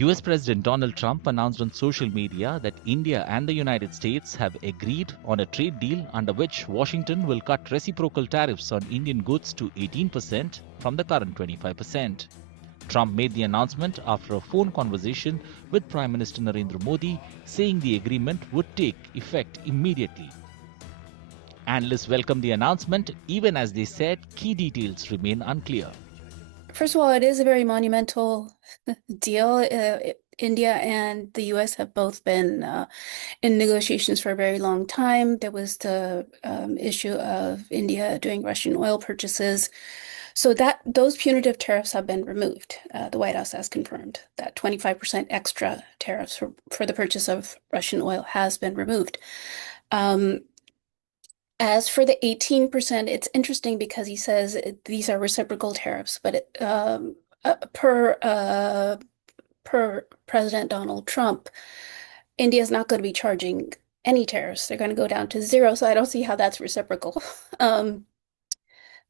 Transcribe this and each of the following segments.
US President Donald Trump announced on social media that India and the United States have agreed on a trade deal under which Washington will cut reciprocal tariffs on Indian goods to 18% from the current 25%. Trump made the announcement after a phone conversation with Prime Minister Narendra Modi, saying the agreement would take effect immediately. Analysts welcomed the announcement, even as they said key details remain unclear. First of all, it is a very monumental deal. India and the U.S. have both been in negotiations for a very long time. There was the issue of India doing Russian oil purchases. So those punitive tariffs have been removed. The White House has confirmed that 25% extra tariffs for the purchase of Russian oil has been removed. As for the 18%, it's interesting because he says these are reciprocal tariffs, but per President Donald Trump, India is not going to be charging any tariffs. They're going to go down to zero, so I don't see how that's reciprocal.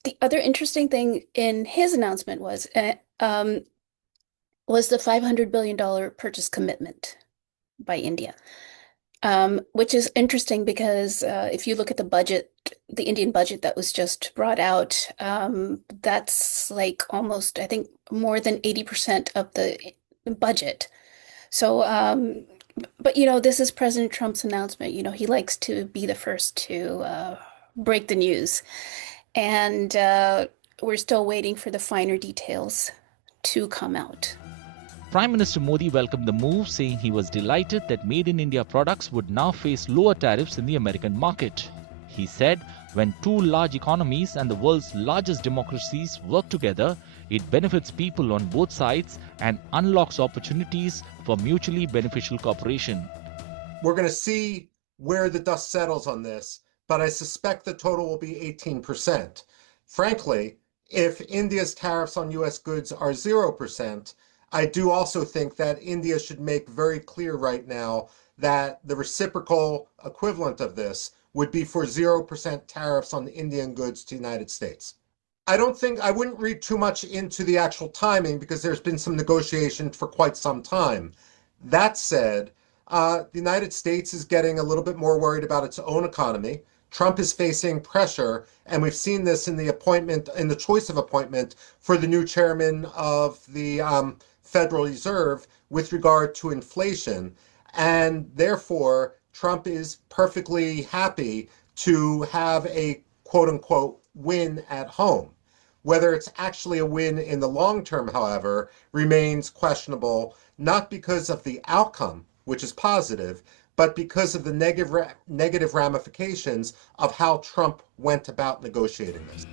The other interesting thing in his announcement was the $500 billion purchase commitment by India. Which is interesting because if you look at the budget, the Indian budget that was just brought out, that's like almost, I think, more than 80% of the budget. So, but this is President Trump's announcement. He likes to be the first to break the news. And we're still waiting for the finer details to come out. Prime Minister Modi welcomed the move, saying he was delighted that Made in India products would now face lower tariffs in the American market. He said, when two large economies and the world's largest democracies work together, it benefits people on both sides and unlocks opportunities for mutually beneficial cooperation. We're going to see where the dust settles on this, but I suspect the total will be 18%. Frankly, if India's tariffs on U.S. goods are 0%, I do also think that India should make very clear right now that the reciprocal equivalent of this would be for 0% tariffs on Indian goods to the United States. I wouldn't read too much into the actual timing because there's been some negotiation for quite some time. That said, the United States is getting a little bit more worried about its own economy. Trump is facing pressure, and we've seen this in the choice of appointment for the new chairman of the Federal Reserve with regard to inflation. And therefore, Trump is perfectly happy to have a quote unquote win at home. Whether it's actually a win in the long term, however, remains questionable, not because of the outcome, which is positive, but because of the negative ramifications of how Trump went about negotiating this.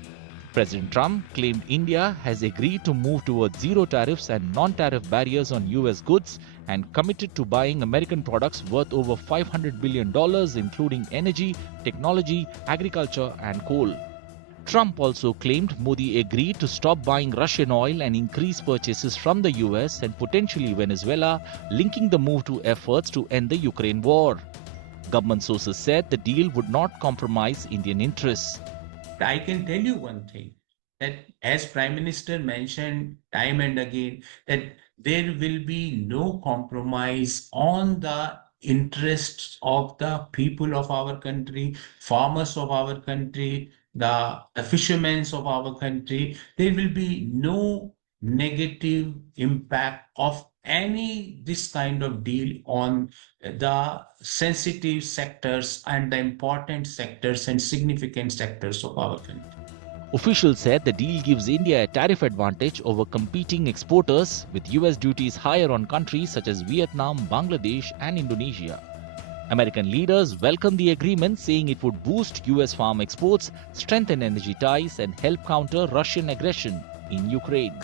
President Trump claimed India has agreed to move towards zero tariffs and non-tariff barriers on US goods and committed to buying American products worth over $500 billion, including energy, technology, agriculture, and coal. Trump also claimed Modi agreed to stop buying Russian oil and increase purchases from the US and potentially Venezuela, linking the move to efforts to end the Ukraine war. Government sources said the deal would not compromise Indian interests. I can tell you one thing, that as Prime Minister mentioned time and again, that there will be no compromise on the interests of the people of our country, farmers of our country, the fishermen of our country. There will be no negative impact of this kind of deal on the sensitive sectors and the important sectors and significant sectors of our country. Officials said the deal gives India a tariff advantage over competing exporters, with US duties higher on countries such as Vietnam, Bangladesh, and Indonesia. American leaders welcomed the agreement, saying it would boost US farm exports, strengthen energy ties, and help counter Russian aggression in Ukraine.